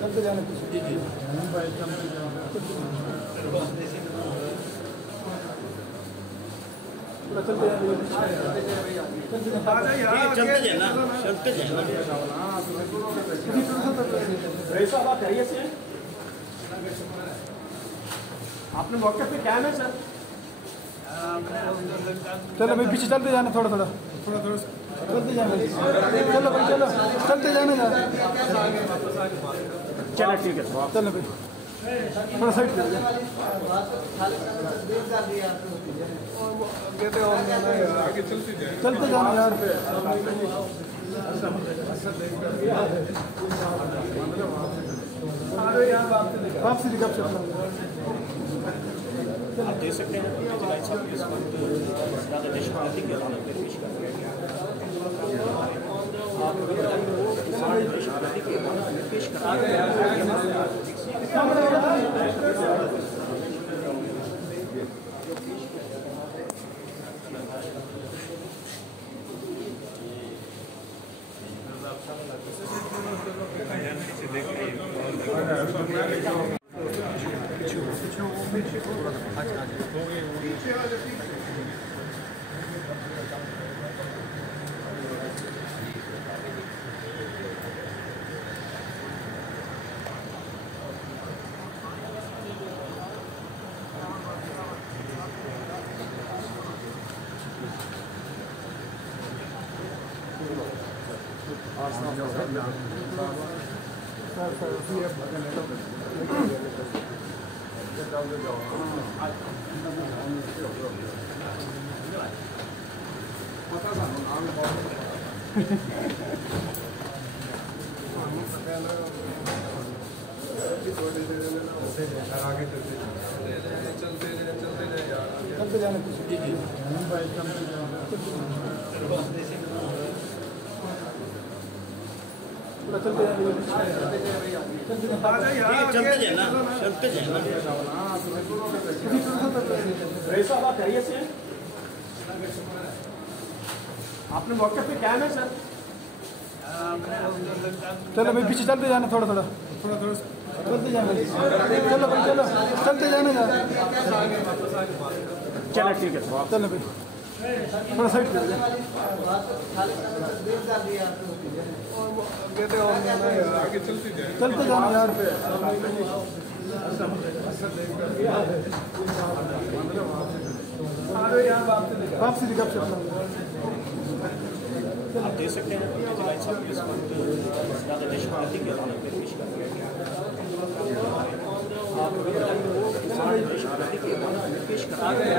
चलते जाने जी जी चलते जाना साहब आप चाहिए से आपने मौके पे क्या है सर। चलो भाई पीछे चलते जाना थोड़ा थोड़ा चलते जाना चलो भाई चलो चलते जाना यार चलो ठीक है चलो भाई थोड़ा साइड कर चलते जाना यार वापसी दिखा आप देख सकते हैं इस वक्त ज़्यादा देशभक्ति के गानों पर पेश कर रहे हैं। आप देशभक्ति के गानों पर पेश कर रहे हैं। चलते जाने जी जी चलते जाना साहब आप चाहिए से आपने मौके पे क्या है सर। चलो भाई पीछे चलते जाना थोड़ा थोड़ा चलते जाना चलो भाई चलो चलते जाना यार चलो ठीक है चलो भाई थोड़ा साइड कर चलते जाना यार वापसी दिखा आप देख सकते हैं इस वक्त ज़्यादा देशभक्ति के गानों पर पेश कर रहे हैं। आप देशभक्ति के गानों पर पेश कर रहे हैं।